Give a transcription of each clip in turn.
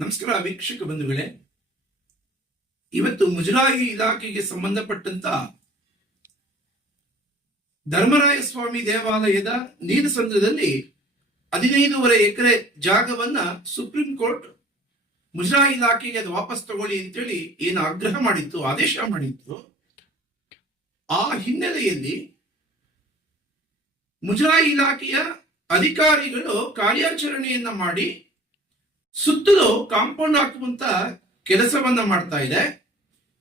ನಮಸ್ಕಾರ ವೀಕ್ಷಕ ಬಂಧುಗಳೇ, ಇವತ್ತು ಮುಜರಾಯಿ ಇಲಾಖೆಗೆ ಸಂಬಂಧಪಟ್ಟಂತ ಧರ್ಮರಾಯ ಸ್ವಾಮಿ ದೇವಾಲಯದ ನೀಲಸಂದ್ರದಲ್ಲಿ 15.5 ಎಕರೆ ಜಾಗವನ್ನ ಸುಪ್ರೀಂ ಕೋರ್ಟ್ ಮುಜರಾಯಿ ಇಲಾಖೆಗೆ ಅದು ವಾಪಸ್ ತಗೊಳ್ಳಿ ಅಂತೇಳಿ ಏನು ಆಗ್ರಹ ಮಾಡಿತ್ತು, ಆದೇಶ ಮಾಡಿತ್ತು. ಆ ಹಿನ್ನೆಲೆಯಲ್ಲಿ ಮುಜರಾಯಿ ಇಲಾಖೆಯ ಅಧಿಕಾರಿಗಳು ಕಾರ್ಯಾಚರಣೆಯನ್ನ ಮಾಡಿ ಸುತ್ತಲೂ ಕಾಂಪೌಂಡ್ ಹಾಕುವಂತ ಕೆಲಸವನ್ನ ಮಾಡ್ತಾ ಇದೆ.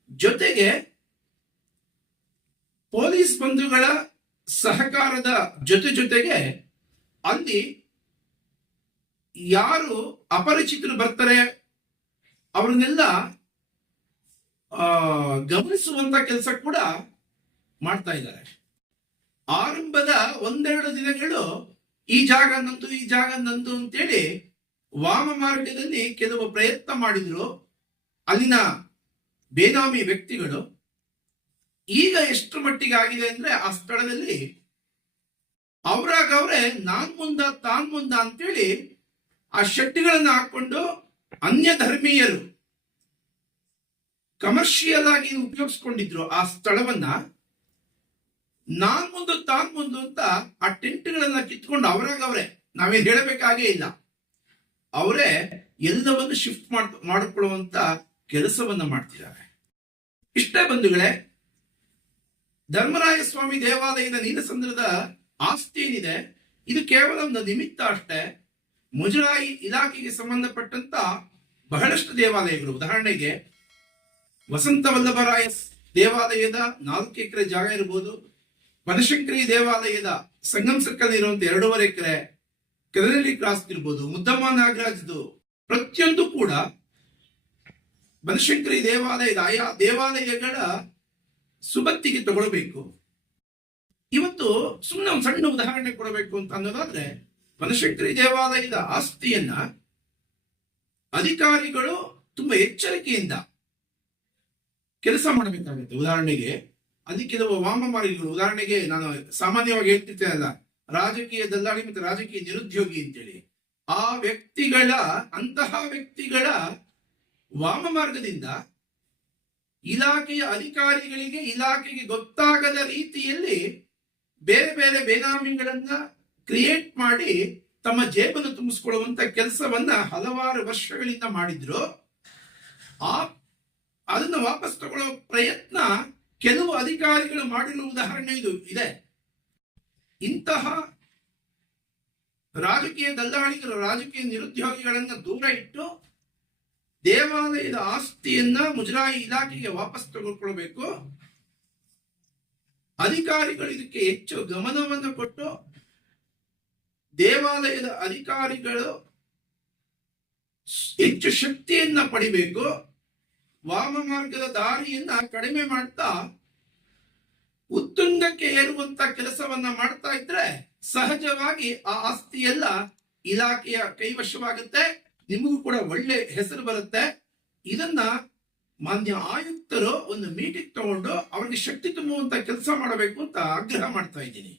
ಜೊತೆಗೆ ಪೊಲೀಸ್ ಬಂಧುಗಳ ಸಹಕಾರದ ಜೊತೆಗೆ ಅಲ್ಲಿ ಯಾರು ಅಪರಿಚಿತರು ಬರ್ತಾರೆ ಅವ್ರನ್ನೆಲ್ಲ ಗಮನಿಸುವಂತ ಕೆಲಸ ಕೂಡ ಮಾಡ್ತಾ ಇದ್ದಾರೆ. ಆರಂಭದ 1-2 ದಿನಗಳು ಈ ಜಾಗ ನಂದು ಅಂತೇಳಿ ವಾಮ ಮಾರ್ಗದಲ್ಲಿ ಕೆಲವು ಪ್ರಯತ್ನ ಮಾಡಿದ್ರು ಅಲ್ಲಿನ ಬೇನಾಮಿ ವ್ಯಕ್ತಿಗಳು. ಈಗ ಎಷ್ಟು ಮಟ್ಟಿಗೆ ಆಗಿದೆ ಅಂದ್ರೆ ಆ ಸ್ಥಳದಲ್ಲಿ ಅವರಾಗವ್ರೆ ತಾನ್ ಮುಂದ ಅಂತೇಳಿ ಆ ಶೆಡ್ಗಳನ್ನ ಹಾಕೊಂಡು ಅನ್ಯ ಧರ್ಮೀಯರು ಕಮರ್ಷಿಯಲ್ ಆಗಿ ಉಪಯೋಗಿಸ್ಕೊಂಡಿದ್ರು ಆ ಸ್ಥಳವನ್ನ. ತಾನ್ ಮುಂದು ಅಂತ ಆ ಟೆಂಟ್ಗಳನ್ನ ಕಿತ್ಕೊಂಡು ಅವರಾಗವ್ರೆ, ನಾವೇನ್ ಹೇಳಬೇಕಾಗೇ ಇಲ್ಲ, ಅವರೇ ಎಲ್ಲವನ್ನು ಶಿಫ್ಟ್ ಮಾಡಿಕೊಳ್ಳುವಂತ ಕೆಲಸವನ್ನ ಮಾಡ್ತಿದ್ದಾರೆ. ಇಷ್ಟೇ ಬಂಧುಗಳೇ, ಧರ್ಮರಾಯ ಸ್ವಾಮಿ ದೇವಾಲಯದ ನೀಲಸಂದ್ರದ ಆಸ್ತಿ ಏನಿದೆ ಇದು ಕೇವಲ ಒಂದು ನಿಮಿತ್ತ ಅಷ್ಟೇ. ಮುಜರಾಯಿ ಇಲಾಖೆಗೆ ಸಂಬಂಧಪಟ್ಟಂತ ಬಹಳಷ್ಟು ದೇವಾಲಯಗಳು, ಉದಾಹರಣೆಗೆ ವಸಂತ ವಲ್ಲಭರಾಯ ದೇವಾಲಯದ 4 ಎಕರೆ ಜಾಗ ಇರಬಹುದು, ಬನಶಂಕರಿ ದೇವಾಲಯದ ಸಂಗಮ್ ಸರ್ಕಲ್ ಇರುವಂತ 2.5 ಎಕರೆ, ಕೆದರಳ್ಳಿ ಕ್ರಾಸ್ ಇರ್ಬೋದು, ಮುದ್ದಮ್ಮ ನಾಗರಾಜದು ಪ್ರತಿಯೊಂದು ಕೂಡ ಬನಶಂಕರಿ ದೇವಾಲಯದ ಆಯಾ ದೇವಾಲಯಗಳ ಸುಬತ್ತಿಗೆ ತಗೊಳ್ಬೇಕು. ಇವತ್ತು ಸುಮ್ಮನೆ ಒಂದು ಸಣ್ಣ ಉದಾಹರಣೆ ಕೊಡಬೇಕು ಅಂತ ಅನ್ನೋದಾದ್ರೆ, ಬನಶಂಕರಿ ದೇವಾಲಯದ ಆಸ್ತಿಯನ್ನ ಅಧಿಕಾರಿಗಳು ತುಂಬಾ ಎಚ್ಚರಿಕೆಯಿಂದ ಕೆಲಸ ಮಾಡಬೇಕಾಗುತ್ತೆ. ಉದಾಹರಣೆಗೆ ಅಲ್ಲಿ ಕೆಲವು ವಾಮ ಮಾರ್ಗಗಳು, ಉದಾಹರಣೆಗೆ ನಾನು ಸಾಮಾನ್ಯವಾಗಿ ಹೇಳ್ತಿರ್ತೇನಲ್ಲ, ರಾಜಕೀಯ ದಲ್ಲಾಳಿ ಮತ್ತು ರಾಜಕೀಯ ನಿರುದ್ಯೋಗಿ ಅಂತೇಳಿ, ಅಂತಹ ವ್ಯಕ್ತಿಗಳ ವಾಮ ಮಾರ್ಗದಿಂದ ಇಲಾಖೆಯ ಅಧಿಕಾರಿಗಳಿಗೆ ಇಲಾಖೆಗೆ ಗೊತ್ತಾಗದ ರೀತಿಯಲ್ಲಿ ಬೇರೆ ಬೇರೆ ಬೇನಾಮಿಗಳನ್ನ ಕ್ರಿಯೇಟ್ ಮಾಡಿ ತಮ್ಮ ಜೇಬನ್ನು ತುಂಬಿಸ್ಕೊಳ್ಳುವಂತ ಕೆಲಸವನ್ನ ಹಲವಾರು ವರ್ಷಗಳಿಂದ ಮಾಡಿದ್ರು. ಅದನ್ನು ವಾಪಸ್ ತಗೊಳ್ಳೋ ಪ್ರಯತ್ನ ಕೆಲವು ಅಧಿಕಾರಿಗಳು ಮಾಡಿರುವ ಉದಾಹರಣೆ ಇದೆ. ಇಂತಹ ರಾಜಕೀಯ ದಲ್ಲಾಳಿಗಳು, ರಾಜಕೀಯ ನಿರುದ್ಯೋಗಿಗಳನ್ನ ದೂರ ಇಟ್ಟು ದೇವಾಲಯದ ಆಸ್ತಿಯನ್ನ ಮುಜರಾಯಿ ಇಲಾಖೆಗೆ ವಾಪಸ್ ತೆಗೆದುಕೊಳ್ಬೇಕು. ಅಧಿಕಾರಿಗಳು ಇದಕ್ಕೆ ಹೆಚ್ಚು ಗಮನವನ್ನು ಕೊಟ್ಟು ದೇವಾಲಯದ ಅಧಿಕಾರಿಗಳು ಹೆಚ್ಚು ಶಕ್ತಿಯನ್ನ ಪಡಿಬೇಕು. ವಾಮ ಮಾರ್ಗದ ದಾರಿಯನ್ನ ಕಡಿಮೆ ಮಾಡ್ತಾ ಉತ್ತುಂಗಕ್ಕೆ ಏರುವಂತ ಕೆಲಸವನ್ನ ಮಾಡ್ತಾ ಇದ್ರೆ ಸಹಜವಾಗಿ ಆ ಆಸ್ತಿ ಎಲ್ಲ ಇಲಾಖೆಯ ಕೈವಶವಾಗುತ್ತೆ, ನಿಮಗೂ ಕೂಡ ಒಳ್ಳೆ ಹೆಸರು ಬರುತ್ತೆ. ಇದನ್ನ ಮಾನ್ಯ ಆಯುಕ್ತರು ಒಂದು ಮೀಟಿಂಗ್ ತಗೊಂಡು ಅವರಿಗೆ ಶಕ್ತಿ ತುಂಬುವಂತ ಕೆಲಸ ಮಾಡಬೇಕು ಅಂತ ಆಗ್ರಹ ಮಾಡ್ತಾ ಇದ್ದೀನಿ.